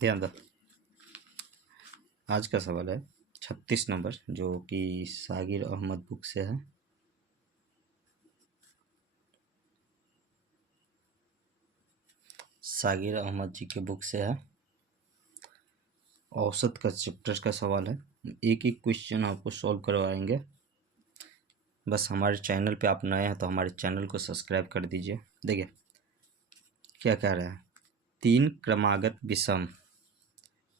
ध्यान दो, आज का सवाल है 36 नंबर, जो कि सागिर अहमद बुक से है। सागिर अहमद जी के बुक से है। औसत का चैप्टर का सवाल है। एक एक क्वेश्चन आपको सॉल्व करवाएंगे। बस हमारे चैनल पे आप नए हैं तो हमारे चैनल को सब्सक्राइब कर दीजिए। देखिए क्या कह रहा है, 3 क्रमागत विषम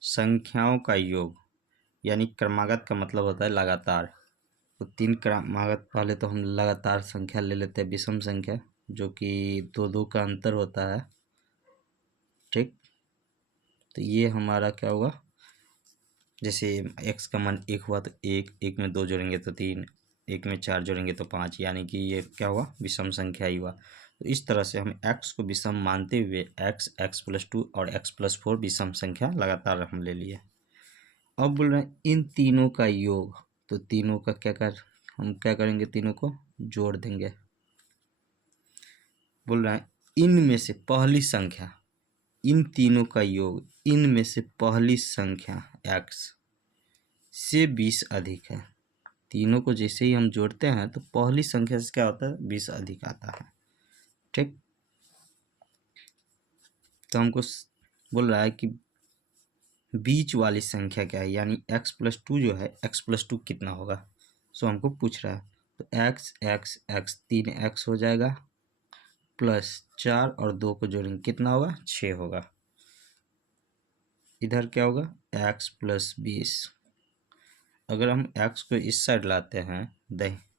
संख्याओं का योग, यानी क्रमागत का मतलब होता है लगातार। तो 3 क्रमागत, पहले तो हम लगातार संख्या ले लेते हैं, विषम संख्या, जो कि 2-2 का अंतर होता है। ठीक, तो ये हमारा क्या होगा, जैसे x का मान 1 हुआ तो 1 में 2 जोड़ेंगे तो 3, 1 में 4 जोड़ेंगे तो 5, यानी कि ये क्या हुआ, विषम संख्या ही हुआ। तो इस तरह से हम x को विषम मानते हुए x+2 और x+4 विषम संख्या लगातार हम ले लिए। अब बोल रहे हैं इन तीनों का योग, तो तीनों का हम क्या करेंगे, तीनों को जोड़ देंगे। बोल रहे हैं इनमें से पहली संख्या, इन तीनों का योग, इनमें से पहली संख्या x से 20 अधिक है। तीनों को जैसे ही हम जोड़ते हैं तो पहली संख्या से क्या होता है, 20 अधिक आता है। ठीक, तो हमको बोल रहा है कि बीच वाली संख्या क्या है, यानी x+2 जो है, x+2 कितना होगा, सो हमको पूछ रहा है। तो x 3x हो जाएगा, प्लस 4 और 2 को जोड़ेंगे कितना होगा, 6 होगा। इधर क्या होगा, x+20। अगर हम x को इस साइड लाते हैं,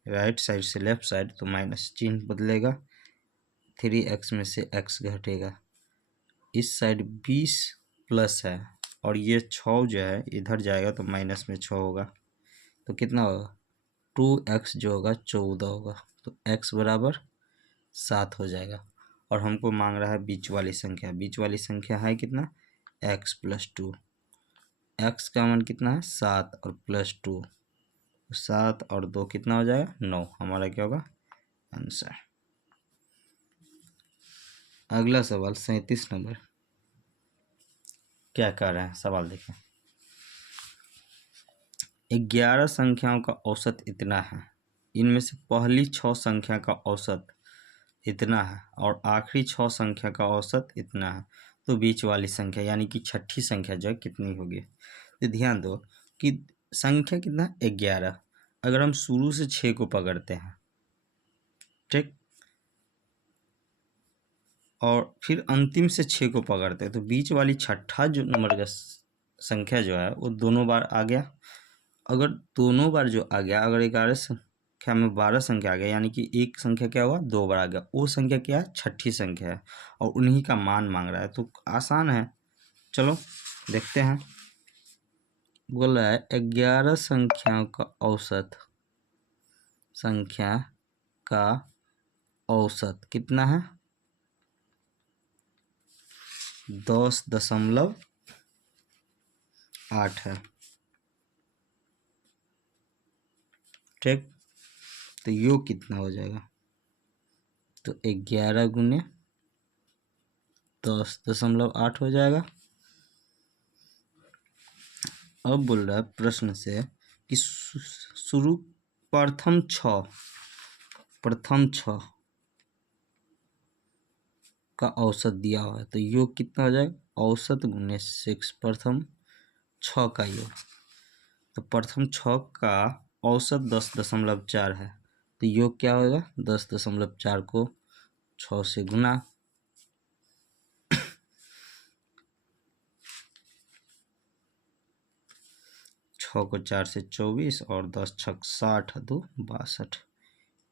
राइट साइड से लेफ्ट साइड, तो माइनस चिन्ह बदलेगा, 3x में से x घटेगा। इस साइड 20 प्लस है और ये 6 जो है इधर जाएगा तो माइनस में 6 होगा, तो कितना होगा, 2x जो होगा 14 होगा। तो x बराबर 7 हो जाएगा। और हमको मांग रहा है बीच वाली संख्या। बीच वाली संख्या है कितना, x+2। x का मान कितना है, 7 और +2, 7 और 2 कितना हो जाएगा, 9। हमारा क्या होगा, आंसर। अगला सवाल 37 नंबर, क्या कर रहे हैं, सवाल देखें। 11 संख्याओं का औसत इतना है, इनमें से पहली 6 संख्या का औसत इतना है और आखिरी 6 संख्या का औसत इतना है। तो बीच वाली संख्या यानी कि छठी संख्या जो है कितनी होगी। तो ध्यान दो कि संख्या कितना है, 11। अगर हम शुरू से 6 को पकड़ते हैं, ठीक, और फिर अंतिम से 6 को पकड़ते हैं, तो बीच वाली छठा जो नंबर का संख्या जो है वो दोनों बार आ गया। अगर दोनों बार जो आ गया, अगर 11 संख्या में 12 संख्या आ गया, यानी कि एक संख्या क्या हुआ, 2 बार आ गया, वो संख्या क्या है, छठी संख्या है और उन्हीं का मान मांग रहा है। तो आसान है, चलो देखते हैं। बोल रहा है 11 संख्याओं का औसत, संख्या का औसत कितना है, 10.8 है। ठीक, तो योग कितना हो जाएगा, तो 11 गुने 10.8 हो जाएगा। अब बोल रहा है प्रश्न से कि शुरू प्रथम 6 का औसत दिया हुआ है, तो योग कितना हो जाएगा, औसत गुने 6, प्रथम 6 का योग। तो प्रथम 6 का औसत 10.4 है, तो योग क्या होगा, 10.4 को 6 से गुना, छः को 4 से 24 और 10 छक 60, 2 62,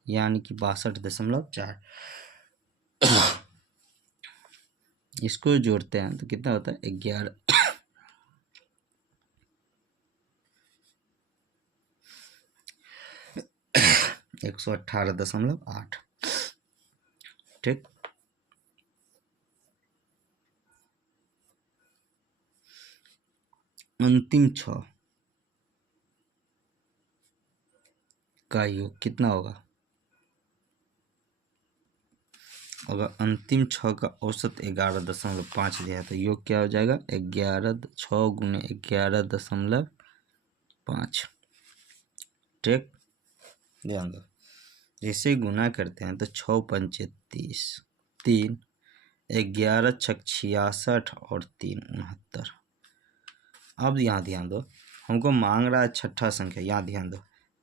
यानी कि 62.4। इसको जोड़ते हैं तो कितना होता है, 11 118.8। ठीक, अंतिम 6 का योग कितना होगा, अगर अंतिम 6 का औसत 11.5 दिया है तो योग क्या हो जाएगा? 6 गुने 11.5। ठीक, ध्यान दो। जैसे गुना करते हैं तो 6 पंचे 30, 3, 11 छक 66 और 3 69। अब यहाँ ध्यान दो, हमको मांग रहा है छठा संख्या। यहाँ ध्यान दो,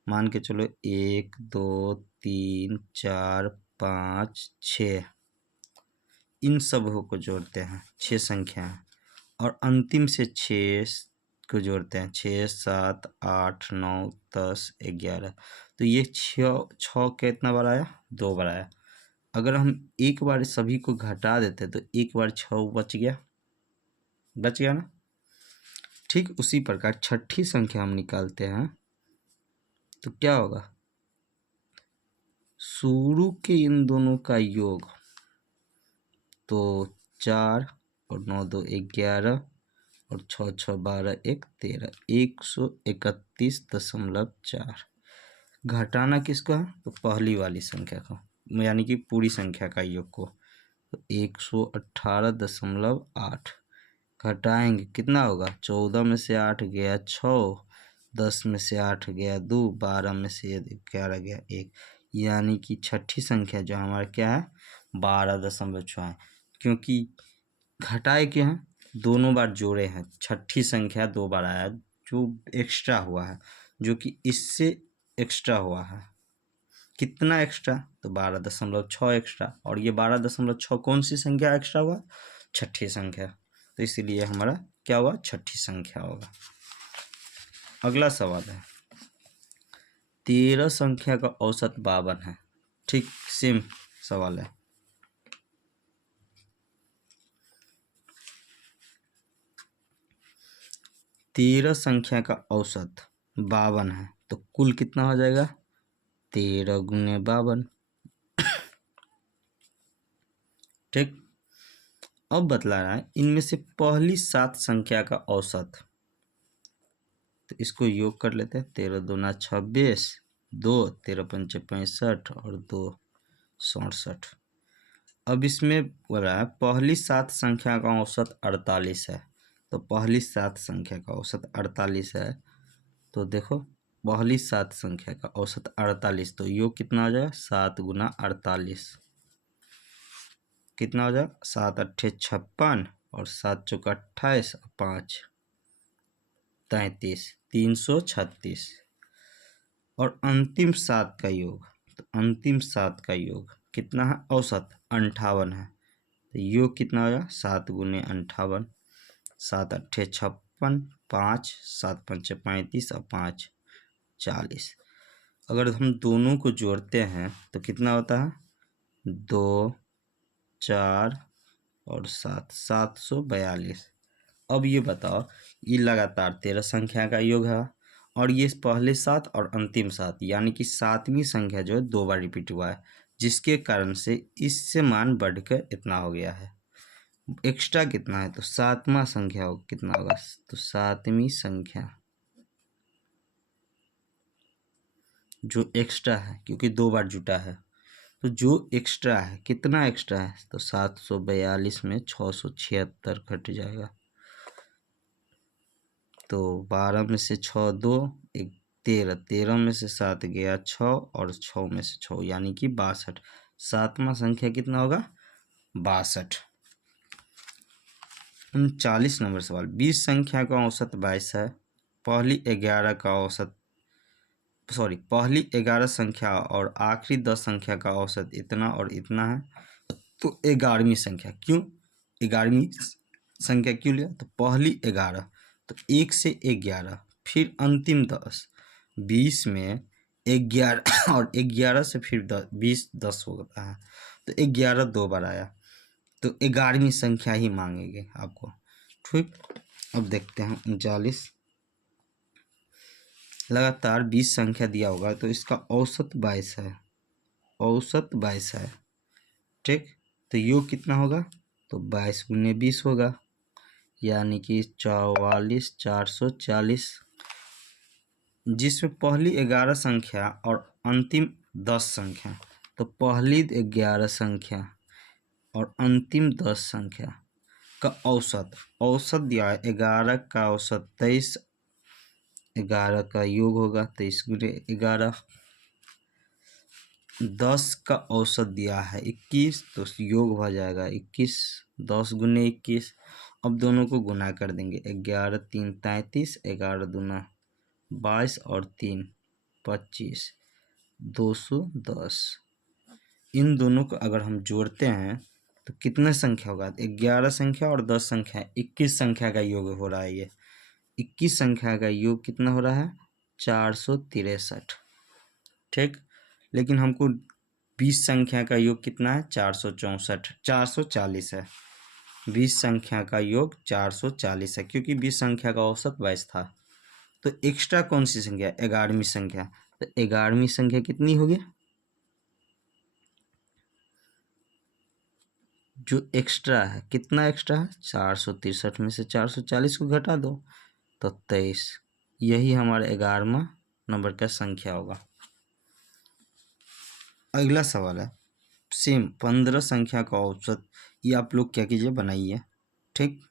मान के चलो 1 2 3 4 5 6, इन सब को जोड़ते हैं, 6 संख्या है, और अंतिम से 6 को जोड़ते हैं, 6 7 8 9 10 11। तो ये 6 कितना बार आया? 2 बार आया। अगर हम एक बार सभी को घटा देते तो एक बार 6 बच गया ना। ठीक उसी प्रकार छठी संख्या हम निकालते हैं तो क्या होगा? शुरू के इन दोनों का योग, तो 4 और 9 2 11 और 6 6 12 1 13, 131.4। घटाना किसको है? तो पहली वाली संख्या को, यानी कि पूरी संख्या का योग को। तो 118.8 घटाएंगे कितना होगा? 14 में से 8 गया 6, 10 में से 8 गया 2, 12 में से 11 गया 1, यानी कि छठी संख्या जो हमारा क्या है? 12.6 है। क्योंकि घटाए क्या है? दोनों बार जोड़े हैं। छठी संख्या 2 बार आया जो एक्स्ट्रा हुआ है, जो कि इससे एक्स्ट्रा हुआ है। कितना एक्स्ट्रा? तो 12.6 एक्स्ट्रा। और ये 12.6 कौन सी संख्या एक्स्ट्रा हुआ? छठी संख्या। तो इसीलिए हमारा क्या हुआ? छठी संख्या होगा। अगला सवाल है, 13 संख्या का औसत 52 है। ठीक सेम सवाल है। तेरह संख्या का औसत 52 है तो कुल कितना हो जाएगा? 13 गुने 52। ठीक, अब बतला रहा है इनमें से पहली 7 संख्या का औसत, तो इसको योग कर लेते हैं। 13 दूना 26, 2 13 पंचे 65 और 2 67। अब इसमें बोला है पहली 7 संख्या का औसत 48 है। तो पहली 7 संख्या का औसत 48 है, तो देखो पहली 7 संख्या का औसत 48, तो योग कितना हो जाएगा? 7 गुना 48 कितना हो जाएगा? 7 अट्ठे 56 और 7 चौका 28 और 5 33, 336। और अंतिम 7 का योग, तो अंतिम 7 का योग कितना है? औसत 58 है। तो योग कितना हो जाएगा? 7 गुने 58, 7 अट्ठे 56, 5 7 पंचे 35 और 5 40। अगर हम दोनों को जोड़ते हैं तो कितना होता है? 2 4 और 7, 742। अब ये बताओ, ये लगातार 13 संख्या का योग है, और ये पहले 7 और अंतिम 7, यानी कि 7वीं संख्या जो है 2 बार रिपीट हुआ है, जिसके कारण से इससे मान बढ़कर इतना हो गया है। एक्स्ट्रा कितना है? तो 7वां संख्या हो कितना होगा? तो 7वीं संख्या जो एक्स्ट्रा है, क्योंकि 2 बार जुटा है, तो जो एक्स्ट्रा है कितना एक्स्ट्रा है? तो 742 में 676 घट जाएगा। तो 12 में से 6 2 1 13, 13 में से 7 गया 6 और 6 में से 6, यानी कि 62। 7वां संख्या कितना होगा? 62। 39 नंबर सवाल, 20 संख्या का औसत 22 है। पहली 11 संख्या और आखिरी 10 संख्या का औसत इतना और इतना है। तो 11वीं संख्या क्यों? 11वीं संख्या क्यों लिया? तो पहली 11, तो 1 से 11, फिर अंतिम 10, 20 में 11 और 11 से फिर 20 10 होता है, तो 11 2 बार आया, तो 11वीं संख्या ही मांगेंगे आपको। ठीक, अब देखते हैं 39। लगातार 20 संख्या दिया होगा तो इसका औसत 22 है, औसत 22 है। ठीक, तो योग कितना होगा? तो 22 गुने 20 होगा, यानी कि 44 440, जिसमें पहली 11 संख्या और अंतिम 10 संख्या। तो पहली 11 संख्या और अंतिम 10 संख्या का औसत दिया है 11 का औसत 23, 11 का योग होगा 23 गुणे 11, 10 का औसत दिया है 21, तो योग हो जाएगा 21, 10 गुने 21। अब दोनों को गुना कर देंगे, 11 3 33, 11 दूना 22 और 3 25, 210। इन दोनों को अगर हम जोड़ते हैं तो कितने संख्या होगा, 11 संख्या और 10 संख्या, 21 संख्या का योग हो रहा है। ये 21 संख्या का योग कितना हो रहा है, 463। ठीक, लेकिन हमको 20 संख्या का योग कितना है, 464, 440 है। 20 संख्या का योग 440 है, क्योंकि 20 संख्या का औसत 22 था। तो एक्स्ट्रा कौन सी संख्या, 11वीं संख्या। तो 11वीं संख्या कितनी होगी, जो एक्स्ट्रा है, कितना एक्स्ट्रा है, 463 में से 440 को घटा दो तो 23। यही हमारा 11वां नंबर का संख्या होगा। अगला सवाल है सेम 15 संख्या का औसत। ये आप लोग क्या कीजिए, बनाइए। ठीक,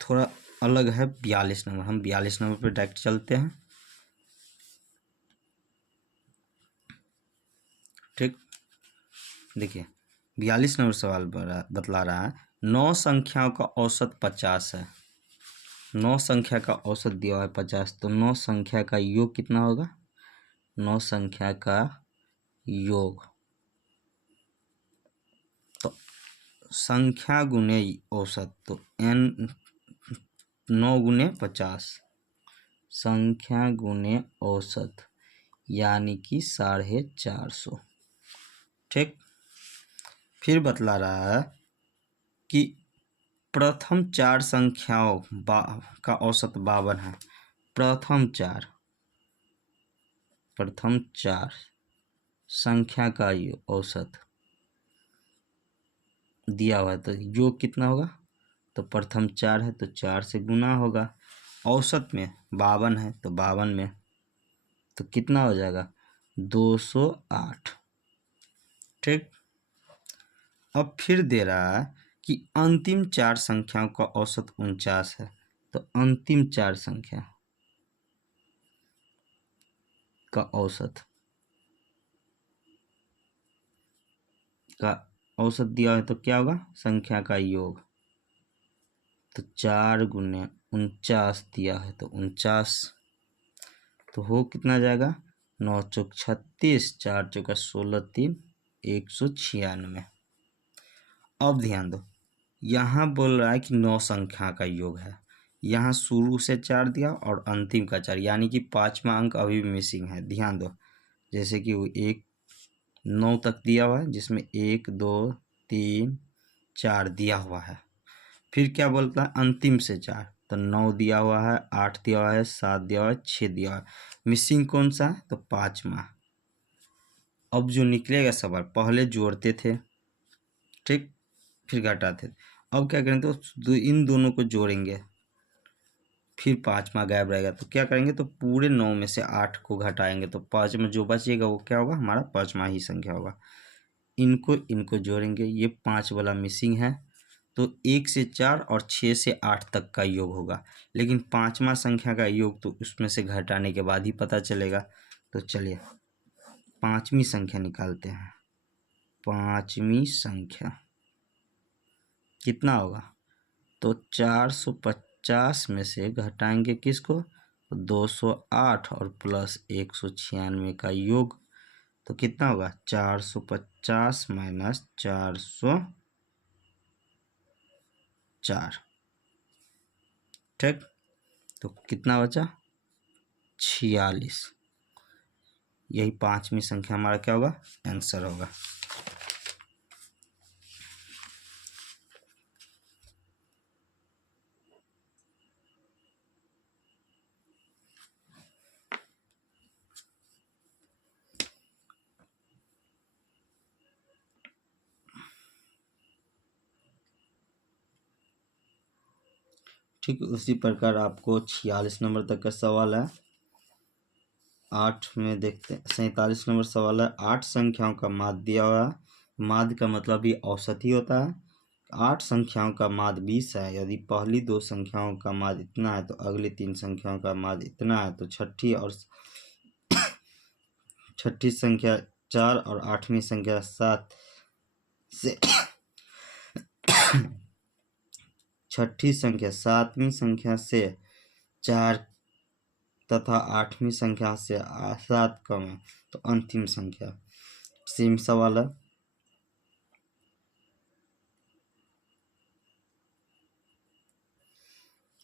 थोड़ा अलग है 42 नंबर। हम 42 नंबर पे डायरेक्ट चलते हैं। ठीक, देखिए 42 नंबर सवाल बतला रहा है 9 संख्याओं का औसत 50 है। 9 संख्या का औसत दिया है 50, तो 9 संख्या का योग कितना होगा, 9 संख्या का योग, तो संख्या गुने औसत, तो n 9 गुने 50, संख्या गुने औसत यानी कि 450। ठीक, फिर बतला रहा है कि प्रथम 4 संख्याओं का औसत 52 है। प्रथम चार संख्या का औसत दिया हुआ है, तो योग कितना होगा, तो प्रथम 4 है तो 4 से गुना होगा। औसत में 52 है तो 52 में तो कितना हो जाएगा, 208। ठीक, अब फिर दे रहा है कि अंतिम 4 संख्याओं का औसत 49 है। तो अंतिम 4 संख्या का औसत दिया है, तो क्या होगा, संख्या का योग, तो 4 गुने 49 दिया है तो 49, तो हो कितना जाएगा, 9 चौक 36, 4 चौका 16, 3 196। अब ध्यान दो, यहाँ बोल रहा है कि 9 संख्या का योग है। यहाँ शुरू से 4 दिया और अंतिम का 4, यानी कि 5वां अंक अभी भी मिसिंग है। ध्यान दो, जैसे कि वो 9 तक दिया हुआ है, जिसमें 1 2 3 4 दिया हुआ है। फिर क्या बोलता है, अंतिम से 4, तो 9 दिया हुआ है, 8 दिया हुआ है, 7 दिया हुआ है, 6 दिया हुआ है। मिसिंग कौन सा है, तो 5वां। अब जो निकलेगा सवाल, पहले जोड़ते थे, ठीक, फिर घटाते थे। अब क्या करेंगे, तो इन दोनों को जोड़ेंगे, फिर 5वां गायब रहेगा, तो क्या करेंगे, तो पूरे 9 में से 8 को घटाएंगे, तो 5 में जो बचेगा वो क्या होगा, हमारा 5वां ही संख्या होगा। इनको जोड़ेंगे, ये 5 वाला मिसिंग है, तो 1 से 4 और 6 से 8 तक का योग होगा। लेकिन 5वां संख्या का योग तो उसमें से घटाने के बाद ही पता चलेगा। तो चलिए 5वीं संख्या निकालते हैं। 5वीं संख्या कितना होगा, तो 450 में से घटाएंगे किसको, 208 और प्लस 196 का योग, तो कितना होगा, 450 माइनस 404। ठीक, तो कितना बचा, 46। यही 5वीं संख्या हमारा क्या होगा, आंसर होगा। ठीक, उसी प्रकार आपको 46 नंबर तक का सवाल है। 8 में देखते हैं, 47 नंबर सवाल है। 8 संख्याओं का माध्य दिया हुआ है। माध्य का मतलब भी औसत ही होता है। 8 संख्याओं का माध्य 20 है। यदि पहली 2 संख्याओं का माध्य इतना है तो अगली 3 संख्याओं का माध्य इतना है। तो छठी संख्या 4 और 8वीं संख्या 7 से छठी संख्या 7वीं संख्या से 4 तथा 8वीं संख्या से 7 कम है तो अंतिम संख्या। सेम सवाल है।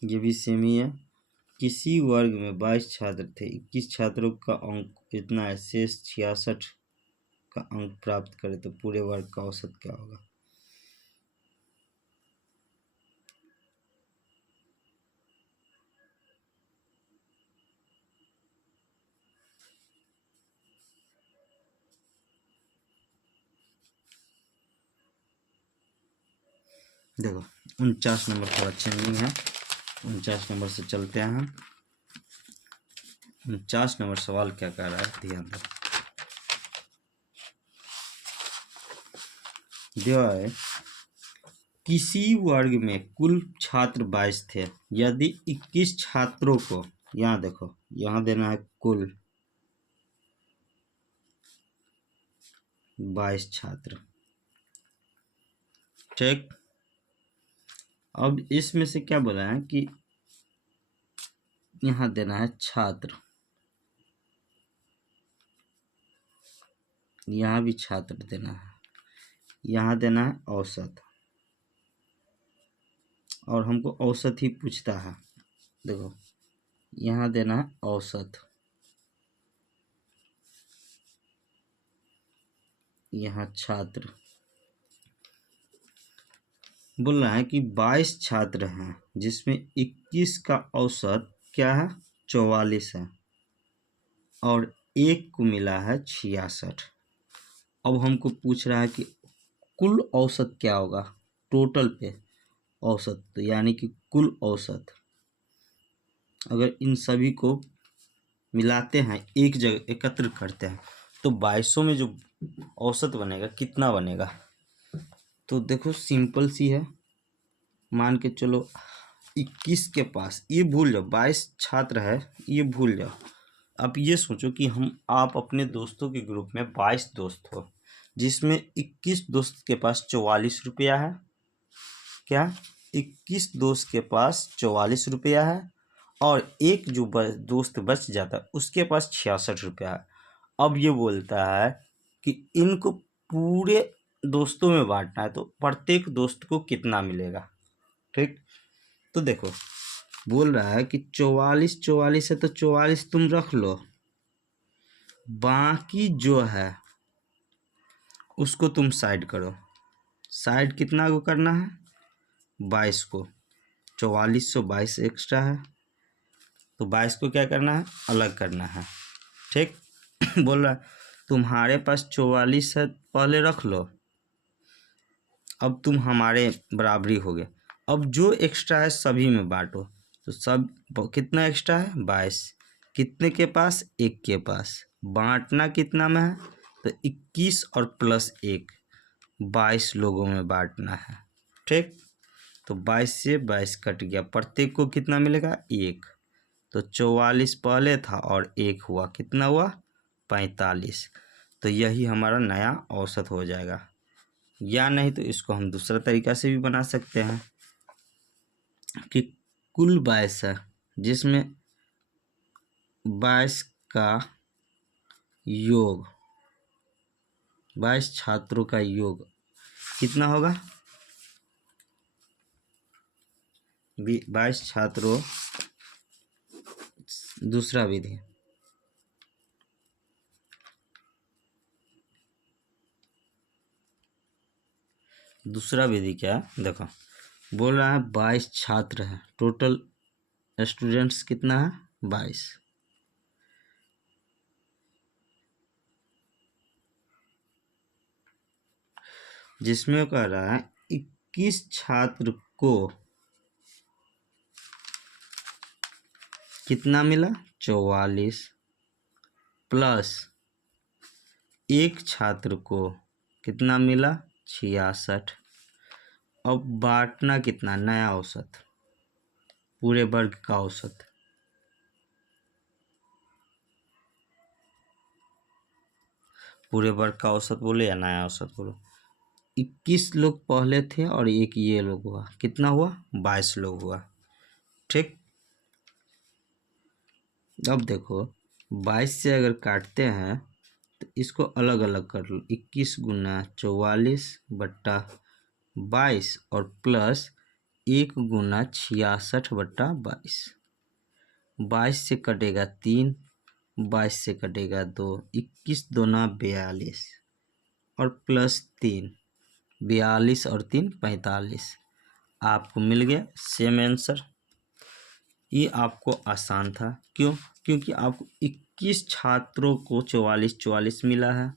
ये भी सेम ही है। किसी वर्ग में 22 छात्र थे, 21 छात्रों का अंक इतना है, शेष 66 का अंक प्राप्त करे तो पूरे वर्ग का औसत क्या होगा। देखो 49 नंबर थोड़ा चेंजिंग है। 49 नंबर से चलते हैं। 49 नंबर सवाल क्या कह रहा है, ध्यान दो। जो है किसी वर्ग में कुल छात्र 22 थे। यदि 21 छात्रों को, यहाँ देखो, यहाँ देना है कुल 22 छात्र, ठीक। अब इसमें से क्या बोला है कि यहाँ देना है छात्र, यहाँ भी छात्र देना है, यहाँ देना है औसत, और हमको औसत ही पूछता है। देखो यहाँ देना है औसत, यहाँ छात्र। बोल रहा है कि 22 छात्र हैं जिसमें 21 का औसत क्या है, 44 है, और एक को मिला है 66। अब हमको पूछ रहा है कि कुल औसत क्या होगा, टोटल पे औसत, तो यानी कि कुल औसत अगर इन सभी को मिलाते हैं, एक जगह एकत्र करते हैं, तो 2200 में जो औसत बनेगा कितना बनेगा। तो देखो सिंपल सी है, मान के चलो 21 के पास, ये भूल जाओ 22 छात्र है, ये भूल जाओ। अब ये सोचो कि आप अपने दोस्तों के ग्रुप में 22 दोस्त हो, जिसमें 21 दोस्त के पास 44 रुपया है। क्या 21 दोस्त के पास 44 रुपया है, और एक जो दोस्त बच जाता है उसके पास 66 रुपया है। अब ये बोलता है कि इनको पूरे दोस्तों में बांटना है, तो प्रत्येक दोस्त को कितना मिलेगा, ठीक। तो देखो बोल रहा है कि 44 है तो 44 तुम रख लो, बाकी जो है उसको तुम साइड करो। साइड कितना को करना है, 22 को। 4422 एक्स्ट्रा है तो 22 को क्या करना है, अलग करना है, ठीक। बोल रहा है तुम्हारे पास 44 है, पहले रख लो, अब तुम हमारे बराबरी हो गए। अब जो एक्स्ट्रा है सभी में बांटो, तो सब कितना एक्स्ट्रा है, 22। कितने के पास, एक के पास। बांटना कितना में है, तो 21 और प्लस 1, 22 लोगों में बांटना है, ठीक। तो 22 से 22 कट गया, प्रत्येक को कितना मिलेगा, 1। तो 44 पहले था और 1 हुआ, कितना हुआ, 45। तो यही हमारा नया औसत हो जाएगा। या नहीं तो इसको हम दूसरा तरीका से भी बना सकते हैं कि कुल 22 है जिसमें 22 का योग, 22 छात्रों का योग कितना होगा, 22 छात्रों। दूसरा विधि, दूसरा विधि क्या है, देखो बोल रहा है 22 छात्र हैं, टोटल स्टूडेंट्स कितना है, 22। जिसमें कह रहा है 21 छात्र को कितना मिला, 44, प्लस एक छात्र को कितना मिला 66। अब बांटना कितना, नया औसत, पूरे वर्ग का औसत, पूरे वर्ग का औसत बोले या नया औसत बोलो। 21 लोग पहले थे और एक ये लोग हुआ, कितना हुआ 22 लोग हुआ। ठीक, अब देखो 22 से अगर काटते हैं तो इसको अलग अलग कर लो, 21 गुना 44 बट्टा 22 और प्लस 1 गुना 66 बट्टा 22। 22 से कटेगा 3, 22 से कटेगा 2, 21 दूना 42 और प्लस 3, 42 और 3 45। आपको मिल गया सेम आंसर। ये आपको आसान था, क्यों? क्योंकि आपको 21 छात्रों को 44 मिला है,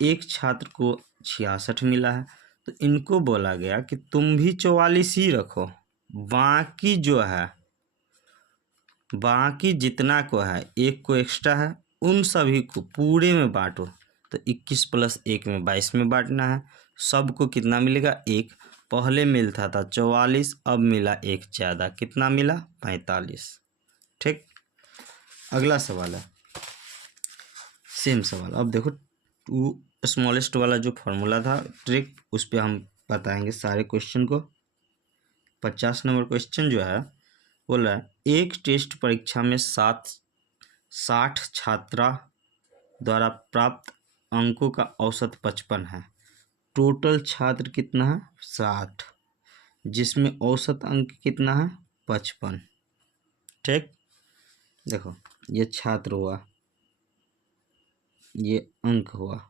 एक छात्र को 66 मिला है, तो इनको बोला गया कि तुम भी 44 ही रखो, बाकी जो है, बाकी जितना को है, एक को एक्स्ट्रा है, उन सभी को पूरे में बांटो। तो 21 प्लस 1 में 22 में बांटना है। सबको कितना मिलेगा 1। पहले मिलता था 44, अब मिला एक ज़्यादा, कितना मिला 45। ठीक, अगला सवाल है सेम सवाल। अब देखो टू स्मॉलेस्ट वाला जो फॉर्मूला था ट्रिक, उस पर हम बताएंगे सारे क्वेश्चन को। 50 नंबर क्वेश्चन जो है बोल रहा है, एक टेस्ट परीक्षा में 60 छात्रा द्वारा प्राप्त अंकों का औसत 55 है। टोटल छात्र कितना है 60, जिसमें औसत अंक कितना है 55। ठीक, देखो ये छात्र हुआ, ये अंक हुआ,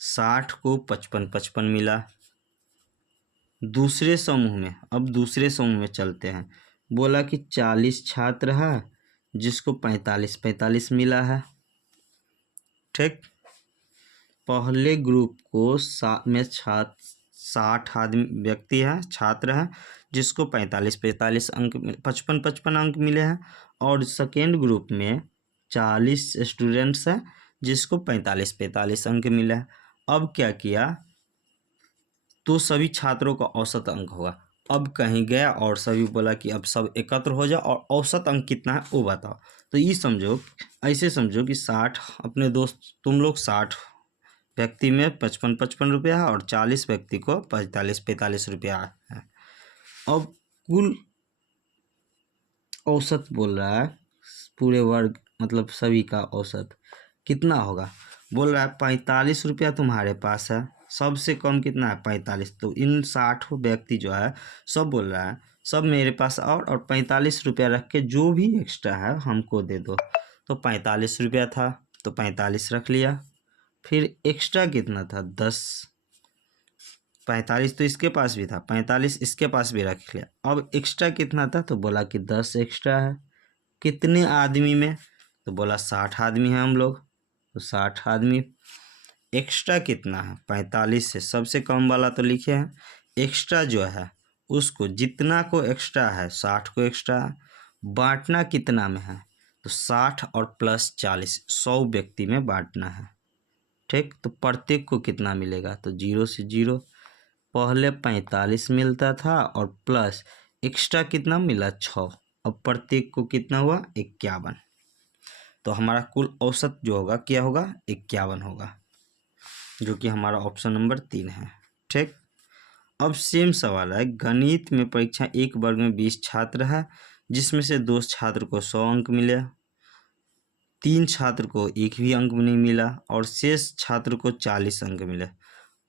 60 को 55 मिला। दूसरे समूह में, अब दूसरे समूह में चलते हैं, बोला कि 40 छात्र है जिसको 45 मिला है। ठीक, पहले ग्रुप को में 60 आदमी व्यक्ति है, छात्र है, जिसको 45 अंक 55 अंक मिले हैं, और सेकेंड ग्रुप में 40 स्टूडेंट्स हैं जिसको 45 अंक मिले हैं। अब क्या किया, तो सभी छात्रों का औसत अंक होगा। अब कहीं गया और सभी बोला कि अब सब एकत्र हो जाओ और औसत अंक कितना है वो बताओ। तो ये समझो, ऐसे समझो कि 60 अपने दोस्त, तुम लोग 60 व्यक्ति में 55 रुपया है और 40 व्यक्ति को 45 रुपया है। अब कुल औसत बोल रहा है, पूरे वर्ग मतलब सभी का औसत कितना होगा। बोल रहा है 45 रुपया तुम्हारे पास है, सबसे कम कितना है 45। तो इन 60 व्यक्ति जो है सब बोल रहा है सब मेरे पास और 45 रुपया रख के जो भी एक्स्ट्रा है हमको दे दो। तो 45 रुपया था तो 45 रख लिया। फिर एक्स्ट्रा कितना था 10, 45 तो इसके पास भी था, 45 इसके पास भी रख लिया। अब एक्स्ट्रा कितना था तो बोला कि 10 एक्स्ट्रा है। कितने आदमी में, तो बोला 60 आदमी हैं हम लोग, तो 60 आदमी। एक्स्ट्रा कितना है 45 से सबसे कम वाला तो लिखे हैं, एक्स्ट्रा जो है उसको जितना को एक्स्ट्रा है 60 को एक्स्ट्रा है, बांटना कितना में है तो 60 और प्लस 40 100 व्यक्ति में बांटना है। ठीक, तो प्रत्येक को कितना मिलेगा तो 0 से 0। पहले 45 मिलता था और प्लस एक्स्ट्रा कितना मिला 6, अब प्रत्येक को कितना हुआ 51। तो हमारा कुल औसत जो होगा क्या होगा 51 होगा, जो कि हमारा ऑप्शन नंबर 3 है। ठीक, अब सेम सवाल है, गणित में परीक्षा एक वर्ग में 20 छात्र है जिसमें से 2 छात्र को 100 अंक मिले, 3 छात्र को एक भी अंक नहीं मिला और शेष छात्र को 40 अंक मिले।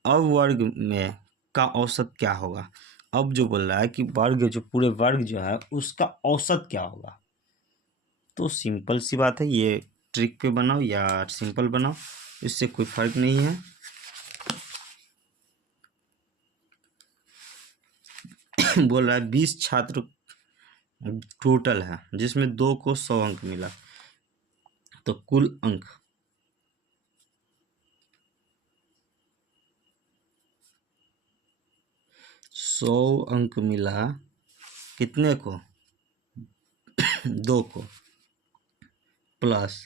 अब वर्ग में का औसत क्या होगा। अब जो बोल रहा है कि वर्ग जो पूरे वर्ग जो है उसका औसत क्या होगा, तो सिंपल सी बात है, ये ट्रिक पे बनाओ या सिंपल बनाओ, इससे कोई फर्क नहीं है। बोल रहा है 20 छात्र टोटल है जिसमें 2 को 100 अंक मिला, तो कुल अंक 100 अंक मिला कितने को 2 को, प्लस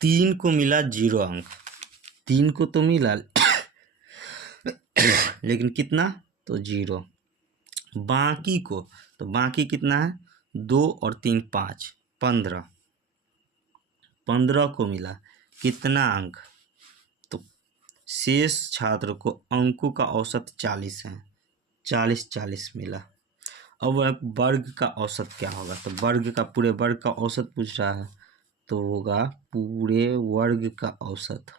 3 को मिला 0 अंक, 3 को तो मिला लेकिन कितना, तो 0। बाकी को, तो बाकी कितना है, 2 और 3 5, 15, 15 को मिला कितना अंक, तो शेष छात्र को अंकों का औसत 40 है, 40 40 मिला। अब वर्ग का औसत क्या होगा, तो वर्ग का, पूरे वर्ग का औसत पूछ रहा है, तो होगा पूरे वर्ग का औसत,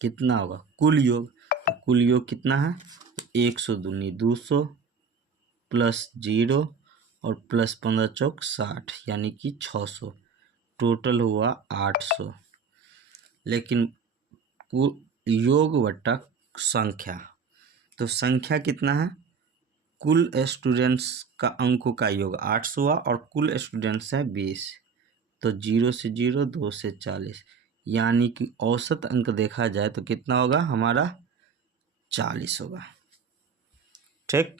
कितना होगा, कुल योग। तो कुल योग कितना है, 100 दूनी 200 प्लस 0 और प्लस 15 चौक 60, यानी कि 600, टोटल हुआ 800। लेकिन योग बटा संख्या, तो संख्या कितना है, कुल स्टूडेंट्स का अंकों का योग 800 हुआ और कुल स्टूडेंट्स है 20, तो 0 से 0, 2 से 40, यानी कि औसत अंक देखा जाए तो कितना होगा हमारा, 40 होगा। ठीक,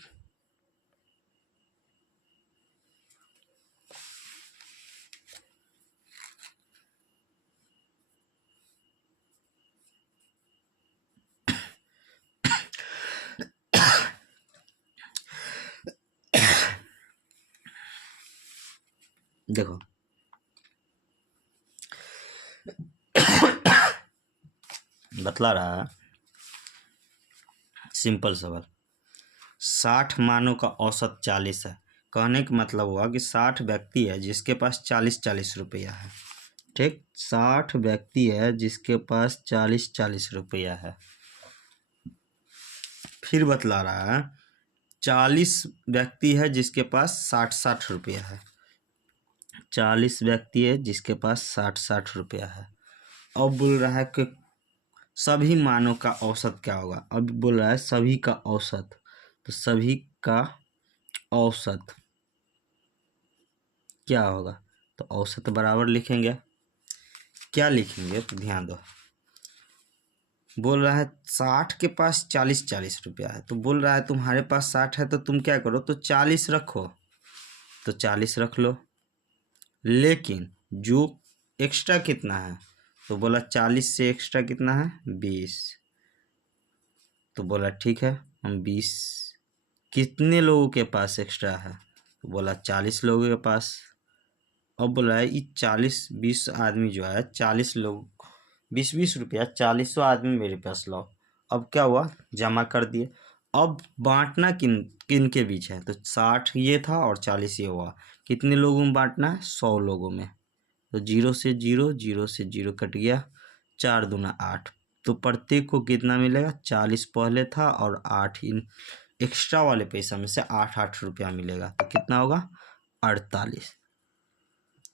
देखो बतला रहा है, सिंपल सवाल, 60 मानों का औसत 40 है। कहने का मतलब हुआ कि 60 व्यक्ति है जिसके पास 40-40 रुपया है। ठीक, 60 व्यक्ति है जिसके पास 40-40 रुपया है। फिर बतला रहा है 40 व्यक्ति है जिसके पास 60-60 रुपया है, 40 व्यक्ति है जिसके पास 60-60 रुपया है। अब बोल रहा है कि सभी मानों का औसत क्या होगा, अब बोल रहा है सभी का औसत, तो सभी का औसत क्या होगा, तो औसत बराबर लिखेंगे, क्या लिखेंगे, तो ध्यान दो, बोल रहा है 60 के पास 40-40 रुपया है, तो बोल रहा है तुम्हारे पास 60 है तो तुम क्या करो, तो 40 रखो, तो 40 रख लो। लेकिन जो एक्स्ट्रा कितना है, तो बोला 40 से एक्स्ट्रा कितना है, 20, तो बोला ठीक है हम 20, कितने लोगों के पास एक्स्ट्रा है, तो बोला 40 लोगों के पास। अब बोला है ये 40-20 आदमी जो है, 40 लोग 20-20 रुपया 40 आदमी मेरे पास लाओ। अब क्या हुआ, जमा कर दिए। अब बांटना किन किन के बीच है, तो 60 ये था और 40 ये हुआ, कितने लोगों में बांटना है, 100 लोगों में। तो 0 से 0, 0 से 0 कट गया, 4 दूना 8, तो प्रत्येक को कितना मिलेगा, 40 पहले था और 8 इन एक्स्ट्रा वाले पैसा में से 8-8 रुपया मिलेगा, तो कितना होगा, 48।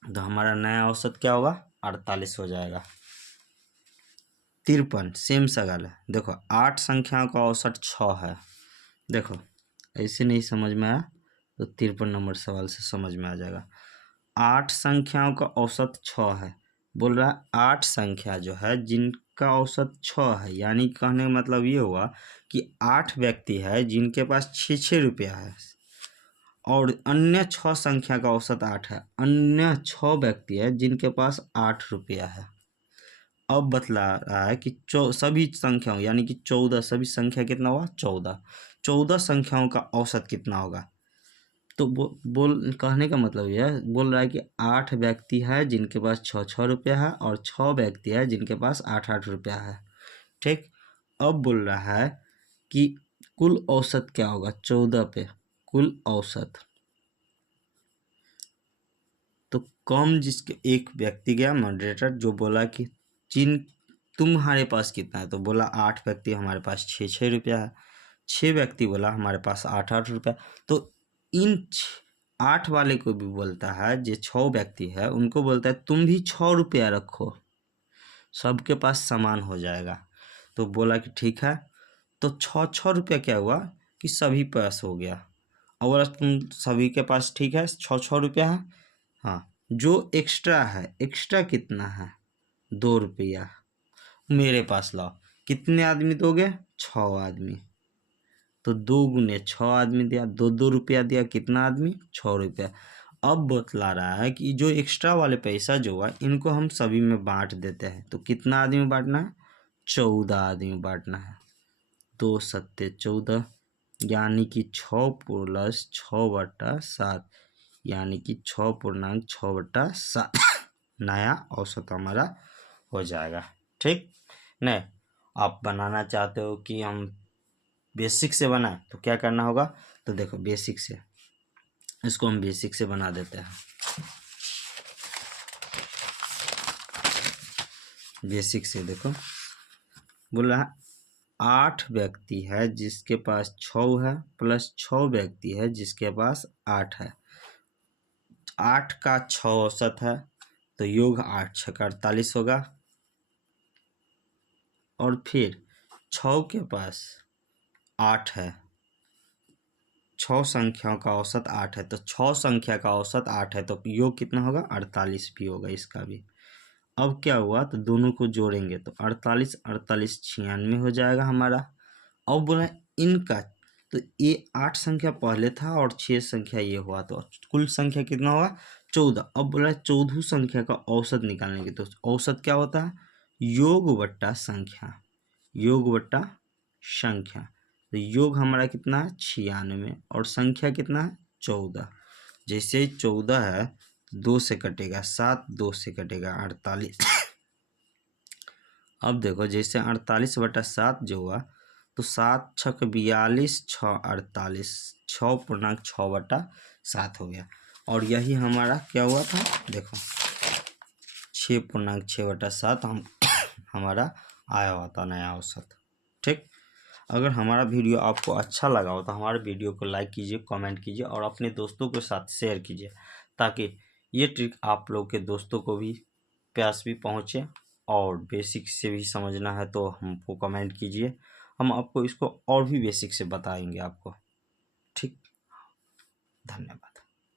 तो हमारा नया औसत क्या होगा, 48 हो जाएगा। 53 सेम सवाल है, देखो 8 संख्याओं का औसत 6 है। देखो ऐसे नहीं समझ में आया तो 53 नंबर सवाल से समझ में आ जाएगा। 8 संख्याओं का औसत 6 है, बोल रहा है 8 संख्या जो है जिनका औसत 6 है, यानी कहने का मतलब ये हुआ कि 8 व्यक्ति है जिनके पास 6-6 रुपया है और अन्य 6 संख्या का औसत 8 है, अन्य 6 व्यक्ति है जिनके पास 8 रुपया है। अब बतला रहा है कि सभी संख्याओं यानी कि 14, सभी संख्या कितना हुआ, 14, 14 संख्याओं का औसत कितना होगा। तो बोल कहने का मतलब यह बोल रहा है कि 8 व्यक्ति है जिनके पास 6-6 रुपया है और 6 व्यक्ति है जिनके पास 8-8 रुपया है। ठीक, अब बोल रहा है कि कुल औसत क्या होगा, 14 पे कुल औसत, तो कम जिसके एक व्यक्ति गया मॉडरेटर जो बोला कि जिन तुम्हारे पास कितना है, तो बोला 8 व्यक्ति हमारे पास 6-6 रुपया है, 6 व्यक्ति बोला हमारे पास 8-8 रुपया, तो इन 8 वाले को भी बोलता है, जो 6 व्यक्ति है उनको बोलता है तुम भी 6 रुपया रखो, सबके पास समान हो जाएगा। तो बोला कि ठीक है, तो 6-6 रुपया क्या हुआ कि सभी पास हो गया, और तुम सभी के पास ठीक है 6-6 रुपया है। हाँ, जो एक्स्ट्रा है, एक्स्ट्रा कितना है, 2 रुपया मेरे पास लाओ, कितने आदमी दोगे, 6 आदमी, तो 2 गुने 6 आदमी दिया, 2 रुपया दिया, कितना आदमी 6 रुपया। अब बतला रहा है कि जो एक्स्ट्रा वाले पैसा जो है इनको हम सभी में बांट देते हैं। तो कितना आदमी बांटना है? 14 आदमी बांटना है। 2 सत्ते 14 यानी कि 6 प्लस 6/7 यानी कि 6.6/7 नया औसत हमारा हो जाएगा। ठीक नहीं, आप बनाना चाहते हो कि हम बेसिक से बनाए तो क्या करना होगा? तो देखो बेसिक से, इसको हम बेसिक से बना देते हैं। बेसिक से देखो बोला 8 व्यक्ति है जिसके पास 6 है, प्लस 6 व्यक्ति है जिसके पास 8 है। 8 का 6 औसत है तो योग 8 6 48 होगा। और फिर 6 के पास 8 है, 6 संख्याओं का औसत 8 है, तो 6 संख्या का औसत 8 है तो योग कितना होगा? 48 भी होगा इसका भी। अब क्या हुआ? तो दोनों को जोड़ेंगे तो 48 48 96 हो जाएगा हमारा। अब बोला इनका, तो ये 8 संख्या पहले था और 6 संख्या ये हुआ, तो कुल संख्या कितना होगा? 14। अब बोला 14 संख्या का औसत निकालने की, तो औसत क्या होता है? योग बट्टा संख्या, योग बट्टा संख्या। तो योग हमारा कितना है? 96 और संख्या कितना है? 14। जैसे 14 है 2 से कटेगा 7, 2 से कटेगा 48। अब देखो जैसे 48/7 जो हुआ तो 7 6 42 6 48 6.6/7 हो गया। और यही हमारा क्या हुआ था? देखो 6.6/7 हम हमारा आया हुआ था नया औसत। ठीक, अगर हमारा वीडियो आपको अच्छा लगा हो तो हमारे वीडियो को लाइक कीजिए, कमेंट कीजिए और अपने दोस्तों के साथ शेयर कीजिए ताकि ये ट्रिक आप लोग के दोस्तों को भी प्यास भी पहुँचे। और बेसिक से भी समझना है तो हमको कमेंट कीजिए, हम आपको इसको और भी बेसिक से बताएंगे आपको। ठीक, धन्यवाद।